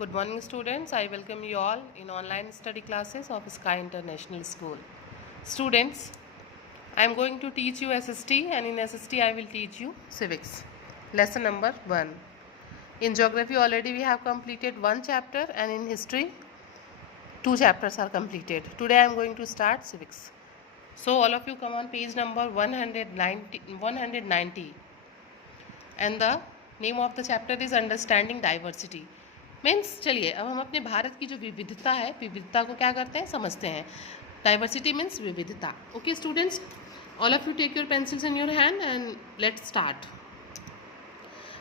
Good morning, students. I welcome you all in online study classes of Sky International School. Students, I am going to teach you SST, and in SST I will teach you civics. Lesson number 1. In geography already we have completed one chapter, and in history 2 chapters are completed. Today I am going to start civics. So all of you come on page number 190 and the name of the chapter is Understanding Diversity. Means चलिए अब हम अपने भारत की जो विविधता है, विविधता को क्या करते हैं, समझते हैं. डाइवर्सिटी मीन्स विविधता. Okay students, all of you take your pencils in your hand and let's start.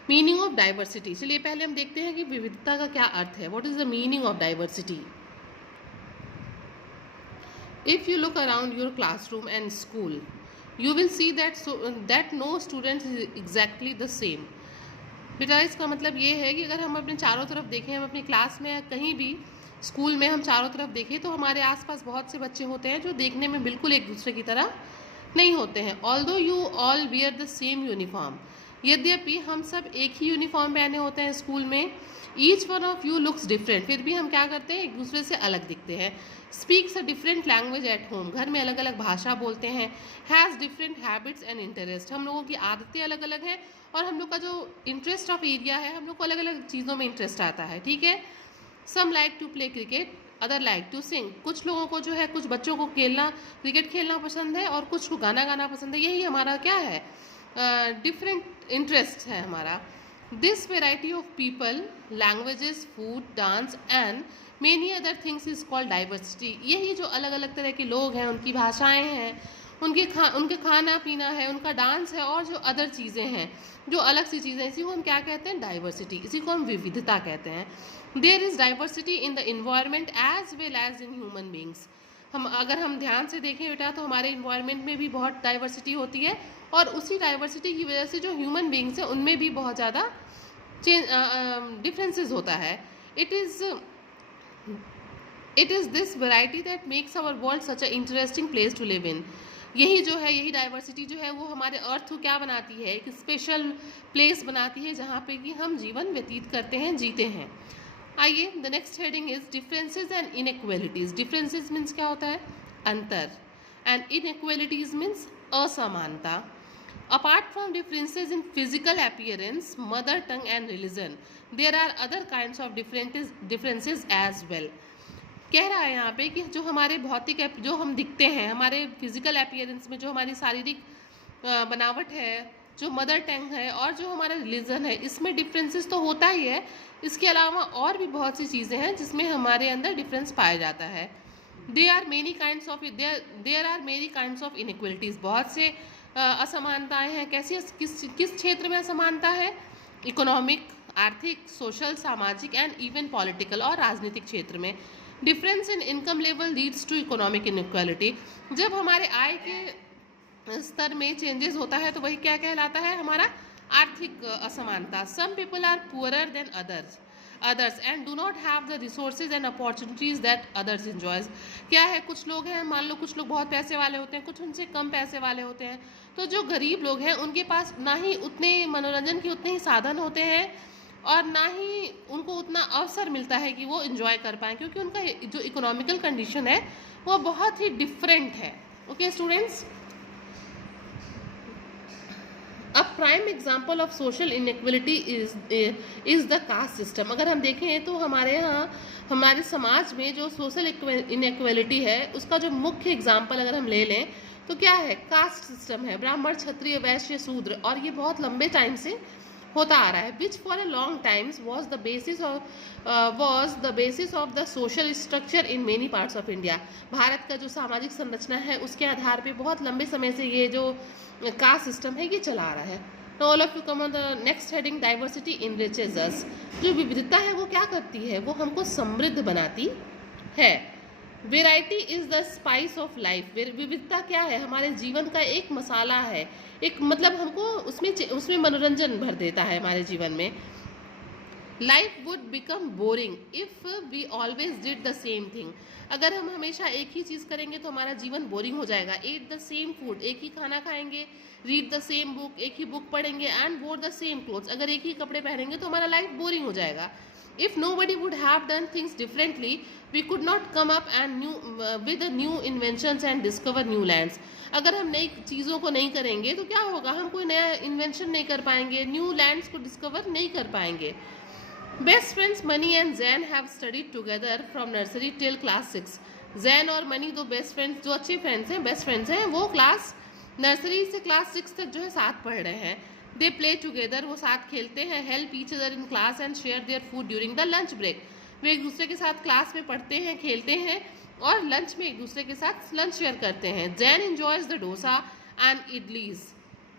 Meaning of diversity. चलिए पहले हम देखते हैं कि विविधता का क्या अर्थ है. What is the meaning of diversity. If you look around your classroom and school, you will see that no student is exactly the same. बेटा इसका मतलब ये है कि अगर हम अपने चारों तरफ देखें, हम अपनी क्लास में या कहीं भी स्कूल में हम चारों तरफ देखें तो हमारे आसपास बहुत से बच्चे होते हैं जो देखने में बिल्कुल एक दूसरे की तरह नहीं होते हैं. Although you all wear the same uniform, यद्यपि हम सब एक ही यूनिफॉर्म पहने होते हैं स्कूल में. Each one of you looks different, फिर भी हम क्या करते हैं, एक दूसरे से अलग दिखते हैं. Speaks a different language at home, घर में अलग अलग भाषा बोलते हैं. Has different habits and interest, हम लोगों की आदतें अलग अलग हैं और हम लोग का जो इंटरेस्ट ऑफ एरिया है, हम लोग को अलग अलग चीज़ों में इंटरेस्ट आता है. ठीक है. Some like to play cricket, other like to sing. कुछ लोगों को जो है, कुछ बच्चों को क्रिकेट खेलना पसंद है और कुछ को गाना गाना पसंद है. यही हमारा क्या है, डिफरेंट इंटरेस्ट है हमारा. This variety of people, languages, food, dance and many other things is called diversity. यही जो अलग अलग तरह के लोग हैं, उनकी भाषाएं हैं, उनके खाना पीना है, उनका डांस है और जो अदर चीज़ें हैं, जो अलग सी चीज़ें, इसी को हम क्या कहते हैं, डाइवर्सिटी. इसी को हम विविधता कहते हैं. There is diversity in the environment as well as in human beings. अगर हम ध्यान से देखें बेटा तो हमारे इन्वायरमेंट में भी बहुत डाइवर्सिटी होती है और उसी डाइवर्सिटी की वजह से जो ह्यूमन बींग्स हैं उनमें भी बहुत ज़्यादा डिफरेंसेस होता है. It is this variety that makes our world such a interesting place to live in. यही जो है, यही डाइवर्सिटी जो है वो हमारे अर्थ को क्या बनाती है, एक स्पेशल प्लेस बनाती है जहाँ पे कि हम जीवन व्यतीत करते हैं, जीते हैं. आइए, the next heading is differences and inequalities. Differences means क्या होता है, अंतर, एंड इनइक्वालिटीज मीन्स असमानता. Apart from differences in physical appearance, mother tongue and religion, there are other kinds of differences as well. कह रहा है यहाँ पे कि जो हमारे भौतिक जो हम दिखते हैं, हमारे फिजिकल अपीयरेंस में जो हमारी शारीरिक बनावट है, जो मदर टंग है और जो हमारा रिलीजन है, इसमें डिफरेंसेस तो होता ही है. इसके अलावा और भी बहुत सी चीज़ें हैं जिसमें हमारे अंदर डिफरेंस पाया जाता है. There are many kinds of inequalities. बहुत से असमानताएं हैं. कैसी, किस क्षेत्र में असमानता है, इकोनॉमिक, आर्थिक, सोशल, सामाजिक एंड इवन पॉलिटिकल, और राजनीतिक क्षेत्र में. Difference in income level leads to economic inequality. जब हमारे आय के स्तर में चेंजेस होता है तो वही क्या कहलाता है, हमारा आर्थिक असमानता. Some people are poorer than others and do not have the resources and opportunities that others enjoys. क्या है, कुछ लोग हैं, मान लो कुछ लोग बहुत पैसे वाले होते हैं, कुछ उनसे कम पैसे वाले होते हैं. तो जो गरीब लोग हैं उनके पास ना ही उतने मनोरंजन के उतने ही साधन होते हैं और ना ही उनको उतना अवसर मिलता है कि वो इन्जॉय कर पाएँ, क्योंकि उनका जो इकोनॉमिकल कंडीशन है वो बहुत ही डिफरेंट है. Okay students, a prime example of social inequality is the caste system. अगर हम देखें तो हमारे यहाँ, हमारे समाज में जो सोशल इनइक्वलिटी है उसका जो मुख्य एग्जाम्पल अगर हम ले लें तो क्या है, कास्ट सिस्टम है. ब्राह्मण, क्षत्रिय, वैश्य, शूद्र, और ये बहुत लंबे टाइम से होता आ रहा है. Which for a long times was the basis of the social structure in many parts of India. Bharat का जो सामाजिक संरचना है उसके आधार पे बहुत लंबे समय से ये जो कास्ट सिस्टम है ये चला आ रहा है. तो all of you come on the next heading, diversity enriches us. जो विविधता है वो क्या करती है, वो हमको समृद्ध बनाती है. Variety is the spice of life. विविधता क्या है, हमारे जीवन का एक मसाला है, एक मतलब हमको उसमें मनोरंजन भर देता है हमारे जीवन में. Life would become boring if we always did the same thing. अगर हम हमेशा एक ही चीज़ करेंगे तो हमारा जीवन बोरिंग हो जाएगा. ईट द सेम फूड, एक ही खाना खाएंगे. रीड द सेम बुक, एक ही बुक पढ़ेंगे. एंड वोर द सेम क्लोथ्स, अगर एक ही कपड़े पहनेंगे तो हमारा लाइफ बोरिंग हो जाएगा. If nobody would have done things differently, we could not come up and with the new inventions and discover new lands. अगर हम नई चीज़ों को नहीं करेंगे तो क्या होगा, हम कोई नया इन्वेंशन नहीं कर पाएंगे, न्यू लैंड्स को डिस्कवर नहीं कर पाएंगे. Best friends money and Jain have studied together from nursery till class 6. Jain और मनी दो बेस्ट फ्रेंड्स, जो अच्छे फ्रेंड्स हैं, बेस्ट फ्रेंड्स हैं, वो क्लास नर्सरी से क्लास 6 तक जो है साथ पढ़ रहे हैं. दे प्ले टुगेदर, वो साथ खेलते हैं. Help each other in class and share their food during the lunch break. वे एक दूसरे के साथ क्लास में पढ़ते हैं, खेलते हैं और लंच में एक दूसरे के साथ लंच शेयर करते हैं. Zain enjoys the dosa and idlis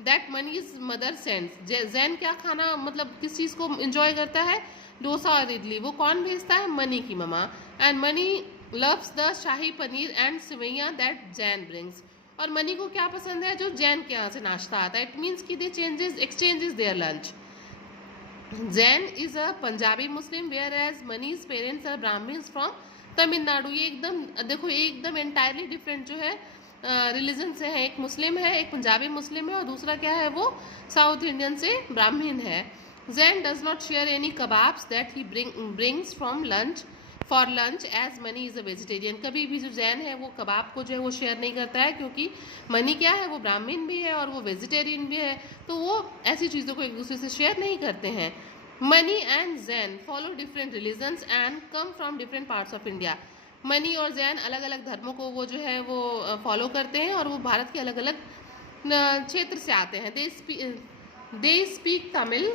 that Mani's mother sends. Zain क्या खाना, मतलब किस चीज़ को एंजॉय करता है, डोसा और इडली. वो कौन भेजता है, मनी की ममा. And Mani loves the shahi paneer and sevaiyan that Zain brings. और मनी को क्या पसंद है, जो जैन के यहाँ से नाश्ता आता है. इट मीन्स कि they exchanges their lunch. Zain is a Punjabi Muslim whereas Mani's parents are Brahmins from Tamil Nadu. ये एकदम देखो, एकदम एंटायरली डिफरेंट जो है रिलीजन से है. एक मुस्लिम है, एक पंजाबी मुस्लिम है, और दूसरा क्या है, वो साउथ इंडियन से ब्राह्मण है. Jain does not share any kebabs that he brings from lunch for lunch as Mani is a vegetarian. कभी भी जो जैन है वो कबाब को जो है वो शेयर नहीं करता है, क्योंकि मनी क्या है, वो ब्राह्मण भी है और वो वेजिटेरियन भी है, तो वो ऐसी चीज़ों को एक दूसरे से शेयर नहीं करते हैं. Money and Jain follow different religions and come from different parts of India. Money और जैन अलग अलग धर्मों को वो जो है वो फॉलो करते हैं और वो भारत के अलग अलग क्षेत्र से आते हैं. They speak Tamil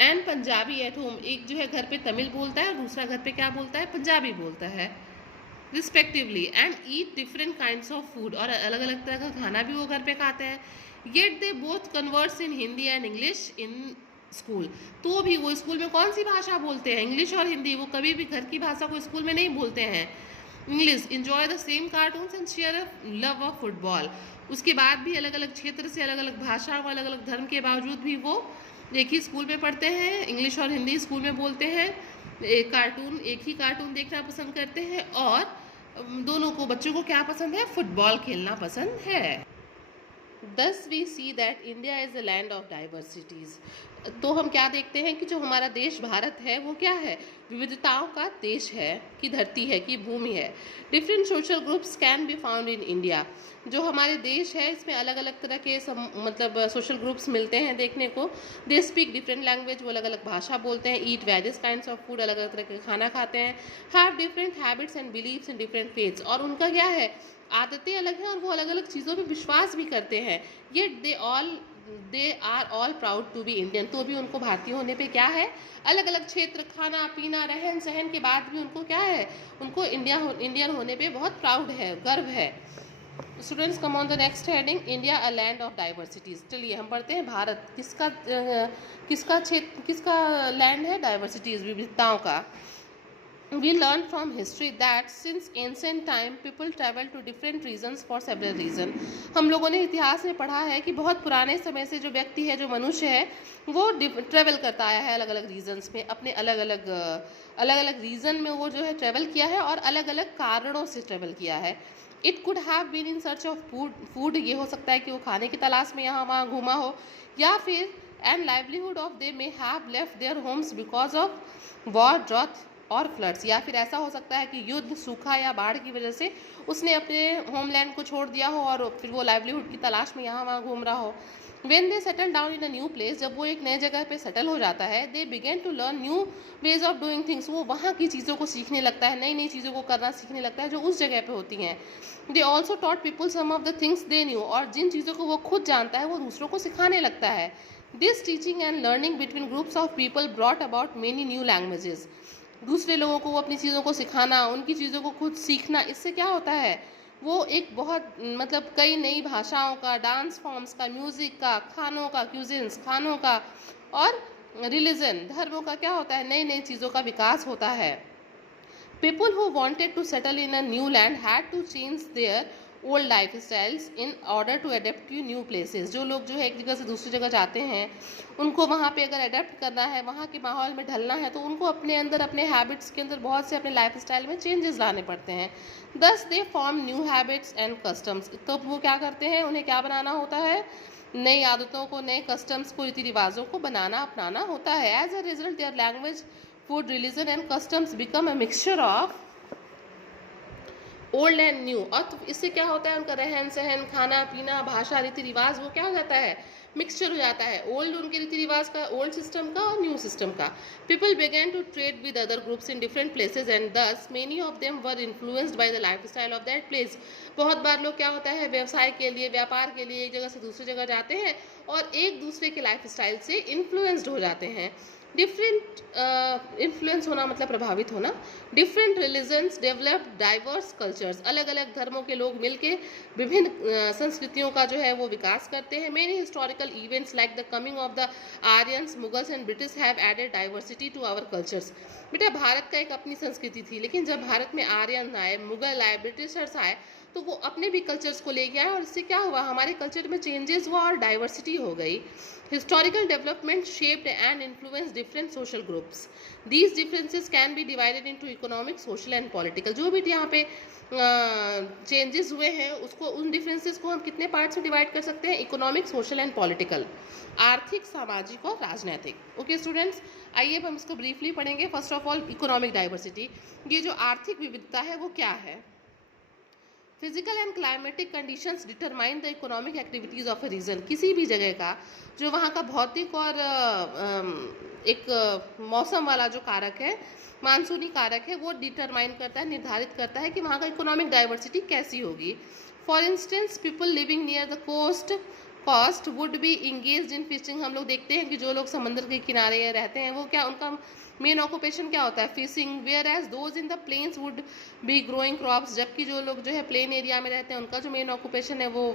and Punjabi at home. एक जो है घर पे तमिल बोलता है और दूसरा घर पे क्या बोलता है, पंजाबी बोलता है, respectively. And eat different kinds of food. और अलग अलग तरह का खाना भी वो घर पे खाते हैं. Yet they both converse in Hindi and English in school. तो भी वो स्कूल में कौन सी भाषा बोलते हैं, इंग्लिश और हिंदी. वो कभी भी घर की भाषा को स्कूल में नहीं बोलते हैं, English. Enjoy the same cartoons and share a love of football. उसके बाद भी अलग अलग क्षेत्र से, अलग अलग भाषा और अलग अलग धर्म के बावजूद भी वो एक ही स्कूल में पढ़ते हैं, इंग्लिश और हिंदी स्कूल में बोलते हैं, एक ही कार्टून देखना पसंद करते हैं, और दोनों को, बच्चों को क्या पसंद है, फुटबॉल खेलना पसंद है. Thus we see that India is a land of diversities. तो हम क्या देखते हैं कि जो हमारा देश भारत है वो क्या है, विविधताओं का देश है, की धरती है, की भूमि है. Different social groups can be found in India. जो हमारे देश है इसमें अलग अलग तरह के मतलब सोशल ग्रुप्स मिलते हैं देखने को. दे स्पीक डिफरेंट लैंग्वेज, वो अलग अलग भाषा बोलते हैं. ईट वेरियस काइंड्स ऑफ फूड, अलग अलग तरह के खाना खाते हैं. Have different habits and believes in different faiths. और उनका क्या है, आदतें अलग हैं और वो अलग अलग चीज़ों पे विश्वास भी करते हैं. Yet they are all proud to be Indian. तो भी उनको भारतीय होने पे क्या है, अलग अलग क्षेत्र, खाना पीना, रहन सहन के बाद भी उनको क्या है, उनको इंडियन होने पे बहुत प्राउड है, गर्व है. Students come on the next heading, India a land of diversities. चलिए हम पढ़ते हैं भारत किसका क्षेत्र, किसका लैंड है, डाइवर्सिटीज़, विविधताओं का. We learn from history that since ancient time people travel to different regions for several reasons. हम लोगों ने इतिहास में पढ़ा है कि बहुत पुराने समय से जो व्यक्ति है, जो मनुष्य है, वो ट्रेवल करता आया है अलग अलग रीजन्स में. अपने अलग अलग रीजन में वो जो है ट्रेवल किया है और अलग अलग कारणों से ट्रेवल किया है. It could have been in search of food. ये हो सकता है कि वो खाने की तलाश में यहाँ वहाँ घूमा हो, या फिर and livelihood of they may have left their homes because of war, drought और फ्लड्स. या फिर ऐसा हो सकता है कि युद्ध, सूखा या बाढ़ की वजह से उसने अपने होमलैंड को छोड़ दिया हो और फिर वो लाइवलीहुड की तलाश में यहाँ वहाँ घूम रहा हो. When they settle down in a new place, जब वो एक नए जगह पे सेटल हो जाता है, they begin to learn new ways of doing things. वो वहाँ की चीज़ों को सीखने लगता है, नई नई चीज़ों को करना सीखने लगता है जो उस जगह पे होती हैं. They also taught people some of the things they knew. और जिन चीज़ों को वो खुद जानता है वो दूसरों को सिखाने लगता है. This teaching and learning between groups of people brought about many new languages. दूसरे लोगों को वो अपनी चीज़ों को सिखाना, उनकी चीज़ों को खुद सीखना, इससे क्या होता है, वो एक बहुत मतलब कई नई भाषाओं का, डांस फॉर्म्स का, म्यूज़िक का, खानों का, क्यूजिन्स खानों का, और रिलीजन, धर्मों का क्या होता है, नई नई चीज़ों का विकास होता है. People who wanted to settle in a new land had to change their old lifestyles in order to adapt to new places. जो लोग जो है एक जगह से दूसरी जगह जाते हैं, उनको वहाँ पे अगर अडेप्ट करना है, वहाँ के माहौल में ढलना है, तो उनको अपने अंदर, अपने हैबिट्स के अंदर बहुत से अपने लाइफ स्टाइल में चेंजेस लाने पड़ते हैं. दस they form new habits and customs. तो वो क्या करते हैं, उन्हें क्या बनाना होता है, नई आदतों को, नए कस्टम्स को, रीति रिवाजों को बनाना अपनाना होता है। As a result their language, food, religion and customs become a mixture of old and new. और तो इससे क्या होता है, उनका रहन सहन, खाना पीना, भाषा, रीति रिवाज, वो क्या हो जाता है, मिक्सचर हो जाता है। ओल्ड उनके रीति रिवाज का, ओल्ड सिस्टम का और न्यू सिस्टम का। People began to trade with other groups in different places and thus many of them were influenced by the life style of that place. बहुत बार लोग क्या होता है, व्यवसाय के लिए, व्यापार के लिए एक जगह से दूसरी जगह जाते हैं और एक दूसरे के लाइफ स्टाइल से इन्फ्लुएंस्ड हो जाते हैं। डिफरेंट इन्फ्लुएंस होना मतलब प्रभावित होना। Different religions develop diverse cultures, अलग अलग धर्मों के लोग मिलके विभिन्न संस्कृतियों का जो है वो विकास करते हैं। Many historical events like the coming of the Aryans, Mughals and British have added diversity to our cultures. बेटा भारत का एक अपनी संस्कृति थी, लेकिन जब भारत में आर्यन आए, मुगल आए, ब्रिटिशर्स आए, तो वो अपने भी कल्चर्स को लेके आए और इससे क्या हुआ, हमारे कल्चर में चेंजेस हुआ और डाइवर्सिटी हो गई। Historical development shaped and influence different social groups. These differences can be divided into economic, social and political. जो भी यहाँ पे चेंजेस हुए हैं उसको, उन डिफरेंसेस को हम कितने पार्ट्स में डिवाइड कर सकते हैं, इकोनॉमिक, सोशल एंड पॉलिटिकल, आर्थिक, सामाजिक और राजनीतिक। ओके स्टूडेंट्स, आइए अब हम इसको ब्रीफली पढ़ेंगे। First of all economic diversity. ये जो आर्थिक विविधता है वो क्या है? Physical and climatic conditions determine the economic activities of a region. किसी भी जगह का जो वहाँ का भौतिक और एक मौसम वाला जो कारक है, मानसूनी कारक है, वो डिटरमाइन करता है, निर्धारित करता है कि वहाँ का इकोनॉमिक डाइवर्सिटी कैसी होगी। For instance people living near the coast would be engaged in fishing. हम लोग देखते हैं कि जो लोग समंदर के किनारे रहते हैं वो क्या, उनका मेन ऑक्यूपेशन क्या होता है, fishing. Whereas those in the plains would be growing crops. जबकि जो लोग जो है प्लेन एरिया में रहते हैं उनका जो मेन ऑक्यूपेशन है वो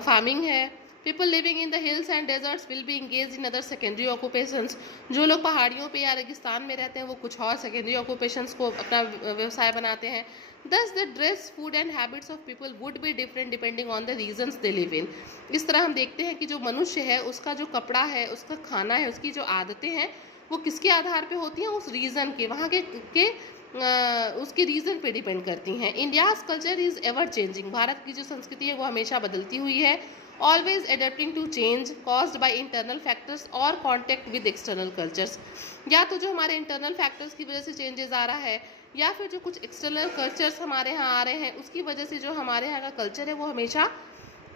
फार्मिंग है। People living in the hills and deserts will be engage in other secondary occupations. जो लोग पहाड़ियों पे या रेगिस्तान में रहते हैं वो कुछ और सेकेंडरी ऑक्यूपेशंस को अपना व्यवसाय बनाते हैं। Thus the dress, food and habits of people would be different depending on the regions they live in. इस तरह हम देखते हैं कि जो मनुष्य है उसका जो कपड़ा है, उसका खाना है, उसकी जो आदतें हैं वो किसके आधार पे होती हैं, उस रीजन के, वहाँ के उसके रीजन पे डिपेंड करती हैं। India's culture is ever changing. भारत की जो संस्कृति है वो हमेशा बदलती हुई है। Always adapting to change caused by internal factors और कॉन्टेक्ट विद एक्सटर्नल कल्चर्स। या तो जो हमारे इंटरनल फैक्टर्स की वजह से चेंजेस आ रहा है, या फिर जो कुछ एक्सटर्नल कल्चर्स हमारे यहाँ आ रहे हैं उसकी वजह से जो हमारे यहाँ का कल्चर है वो हमेशा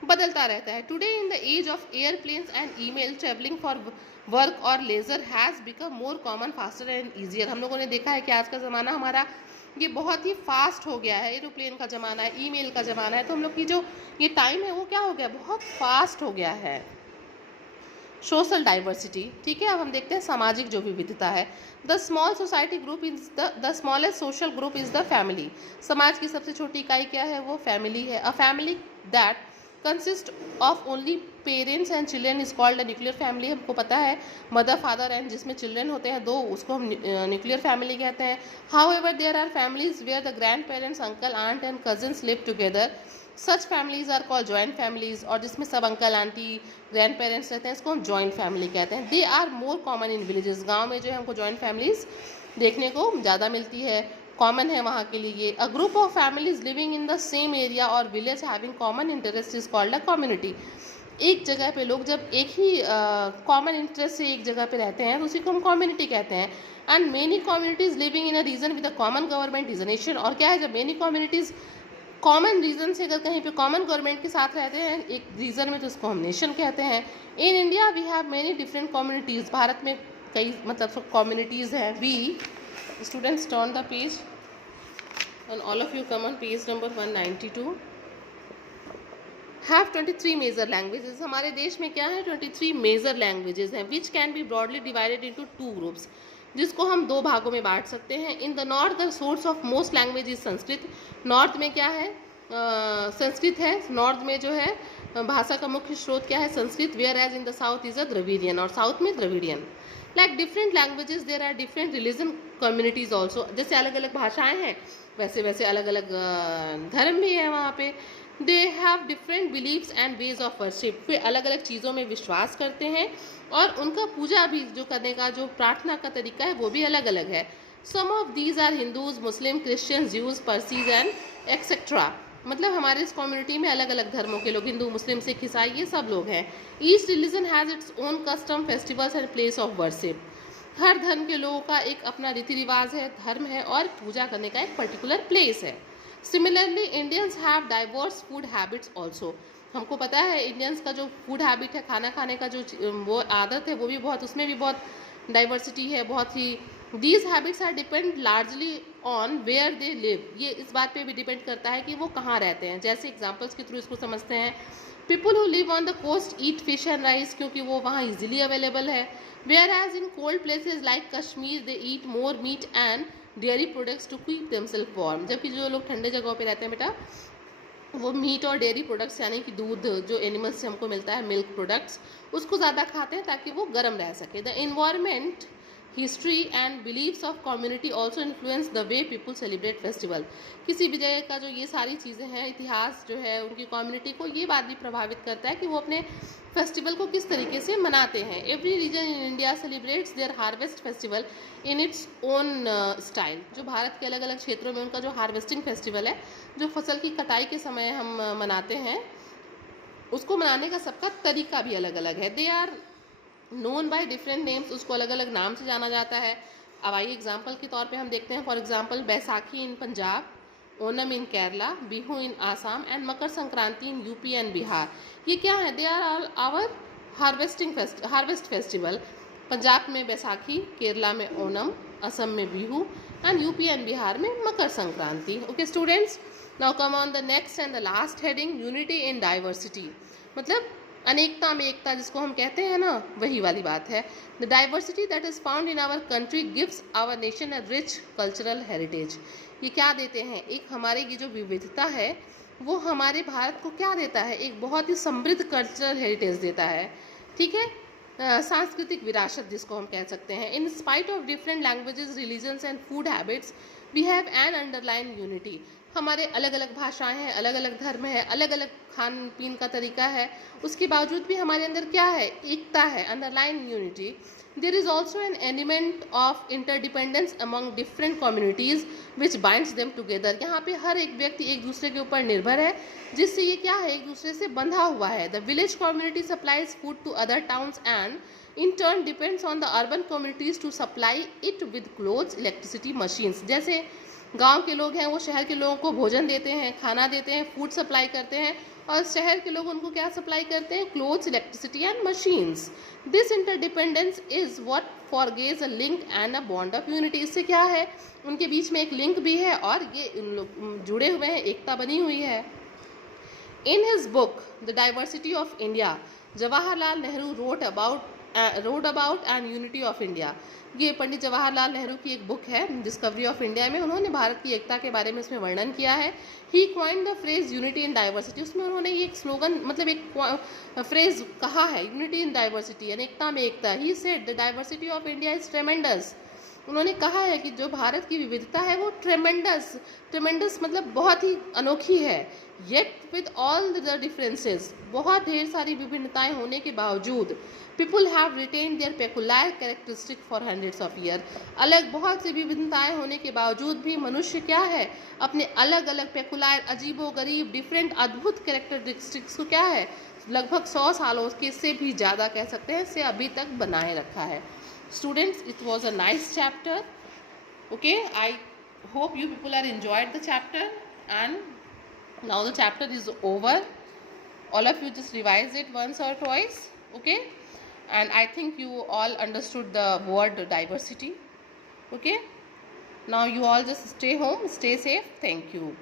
बदलता रहता है। Today in the age of aeroplanes and email, travelling for work और leisure has become more common, faster and easier. हम लोगों ने देखा है कि आज का ज़माना हमारा ये बहुत ही फास्ट हो गया है, एरोप्लेन का ज़माना है, ईमेल का ज़माना है, तो हम लोग की जो ये टाइम है वो क्या हो गया, बहुत फास्ट हो गया है। सोशल डाइवर्सिटी, ठीक है। अब हम देखते हैं सामाजिक जो विविधता है। The small society group is the smallest social group is the family. समाज की सबसे छोटी इकाई क्या है, वो फैमिली है। A family that consist of only parents and children is called a nuclear family. हमको पता है मदर फादर एंड जिसमें चिल्ड्रन होते हैं दो, उसको हम न्यूक्लियर फैमिली कहते हैं। However there are families where the grandparents, uncle, aunt and cousins live together, such families are called joint families. और जिसमें सब अंकल आंटी ग्रैंड पेरेंट्स रहते हैं इसको हम जॉइंट फैमिली कहते हैं। They are more common in villages. गाँव में जो है हमको जॉइंट फैमिलीज देखने को ज़्यादा मिलती है, कॉमन है वहाँ के लिए। A group of families living in the same area और village having common interest is called a community. एक जगह पे लोग जब एक ही कॉमन इंटरेस्ट से एक जगह पे रहते हैं तो उसी को हम कम्युनिटी कहते हैं। And many communities living in a region with a common government is a nation. और क्या है, जब मेनी कम्युनिटीज़ कॉमन रीजन से अगर कहीं पे कॉमन गवर्नमेंट के साथ रहते हैं एक रीजन में तो उसको हम नेशन कहते हैं। In India we have many different communities. भारत में कई मतलब कम्युनिटीज़ हैं। We students turn the page and all of you come on page number 192. have 23 major languages. हमारे देश में क्या है, 23 मेजर लैंग्वेजेस हैं which can be broadly divided into 2 groups, जिसको हम 2 भागों में बांट सकते हैं। In the north the source of most language is Sanskrit. North में क्या है, संस्कृत है। नॉर्थ में जो है भाषा का मुख्य स्रोत क्या है, Sanskrit. Whereas in the south is a Dravidian, और साउथ में Dravidian. Like different languages there are different religion communities also. जैसे अलग अलग भाषाएं हैं वैसे वैसे अलग अलग धर्म भी है वहाँ पे। They have different beliefs and ways of worship. फिर अलग अलग चीज़ों में विश्वास करते हैं और उनका पूजा भी जो करने का जो प्रार्थना का तरीका है वो भी अलग अलग है। Some of these are Hindus, Muslim, Christian, Jews, Parsis and etcetera. मतलब हमारे इस कम्युनिटी में अलग अलग धर्मों के लोग, हिंदू, मुस्लिम, सिख, ईसाई, ये सब लोग हैं। Each religion has its own custom, festivals and place of worship. हर धर्म के लोगों का एक अपना रीति रिवाज है, धर्म है और पूजा करने का एक पर्टिकुलर प्लेस है। Similarly Indians have diverse food habits also. हमको पता है इंडियंस का जो फूड हैबिट है, खाना खाने का जो वो आदत है, वो भी बहुत, उसमें भी बहुत डाइवर्सिटी है, बहुत ही। These habits are depend largely on where they live. ये इस बात पे भी डिपेंड करता है कि वो कहाँ रहते हैं। जैसे एग्जांपल्स के थ्रू इसको समझते हैं। People who live on the coast eat fish and rice, क्योंकि वो वहाँ इजीली अवेलेबल है। Whereas in cold places like Kashmir they eat more meat and dairy products to keep themselves warm. जबकि जो लोग ठंडे जगहों पे रहते हैं बेटा, वो मीट और डेयरी प्रोडक्ट्स यानी कि दूध जो एनिमल्स से हमको मिलता है, मिल्क प्रोडक्ट्स, उसको ज़्यादा खाते हैं ताकि वो गर्म रह सके। The environment, history and beliefs of community also influence the way people celebrate festival. किसी भी जगह का जो ये सारी चीज़ें हैं, इतिहास जो है उनकी कम्युनिटी को, ये बात भी प्रभावित करता है कि वो अपने फेस्टिवल को किस तरीके से मनाते हैं। Every region in India celebrates their harvest festival in its own style. जो भारत के अलग अलग क्षेत्रों में उनका जो हार्वेस्टिंग फेस्टिवल है, जो फसल की कटाई के समय हम मनाते हैं, उसको मनाने का सबका तरीका भी अलग अलग है। They are known by different names, उसको अलग अलग नाम से जाना जाता है। अब आइए एग्जाम्पल के तौर पे हम देखते हैं। For example, Baisakhi in Punjab, Onam in Kerala, Bihu in Assam and Makar Sankranti in UP and Bihar. ये क्या है? They are all our harvest festival. Punjab में बैसाखी, केरला में ओनम, असम में Bihu and UP and Bihar में Makar Sankranti. Okay students, now come on the next and the last heading, unity in diversity. मतलब अनेकता में एकता जिसको हम कहते हैं ना, वही वाली बात है। The diversity that is found in our country gives our nation a rich cultural heritage. ये क्या देते हैं? एक हमारे ये जो विविधता है वो हमारे भारत को क्या देता है? एक बहुत ही समृद्ध कल्चरल हेरिटेज देता है। ठीक है, सांस्कृतिक विरासत जिसको हम कह सकते हैं। In spite of different languages, religions and food habits, we have an underline unity. हमारे अलग अलग भाषाएं हैं, अलग अलग धर्म है, अलग अलग खान पीन का तरीका है, उसके बावजूद भी हमारे अंदर क्या है? एकता है, underline unity. There is also an element of interdependence among different communities which binds them together. यहाँ पे हर एक व्यक्ति एक दूसरे के ऊपर निर्भर है, जिससे ये क्या है? एक दूसरे से बंधा हुआ है। The village community supplies food to other towns and in turn depends on the urban communities to supply it with clothes, electricity, machines। जैसे गांव के लोग हैं वो शहर के लोगों को भोजन देते हैं, खाना देते हैं, फूड सप्लाई करते हैं, और शहर के लोग उनको क्या सप्लाई करते हैं? Clothes, electricity and machines. This interdependence is what forges a link and a bond of unity. इससे क्या है? उनके बीच में एक लिंक भी है और ये उन लोग जुड़े हुए हैं, एकता बनी हुई है। In his book the diversity of India, Jawaharlal Nehru wrote about and unity of India. ये पंडित जवाहरलाल नेहरू की एक बुक है, डिस्कवरी ऑफ इंडिया में उन्होंने भारत की एकता के बारे में इसमें वर्णन किया है। He coined the phrase unity in diversity. उसमें उन्होंने ये एक स्लोगन, मतलब एक फ्रेज कहा है, यूनिटी इन डाइवर्सिटी, अनेकता में एकता। He said the diversity of India is tremendous. उन्होंने कहा है कि जो भारत की विविधता है वो ट्रेमेंडस मतलब बहुत ही अनोखी है। Yet with all the differences, बहुत ढेर सारी विभिन्नताएं होने के बावजूद, people have retain their peculiar characteristic for hundreds of year. अलग बहुत सी विभिन्नताएं होने के बावजूद भी मनुष्य क्या है? अपने अलग अलग पेकुलर, अजीबो गरीब, डिफरेंट, अद्भुत कैरेक्टरिस्टिक्स को क्या है? लगभग 100 सालों के से भी ज़्यादा कह सकते हैं, से अभी तक बनाए रखा है। Students, it was a nice chapter. Okay, I hope you people are enjoyed the chapter, and now the chapter is over. All of you just revise it once or twice. Okay, and I think you all understood the word diversity. Okay, now you all just stay home, stay safe. Thank you.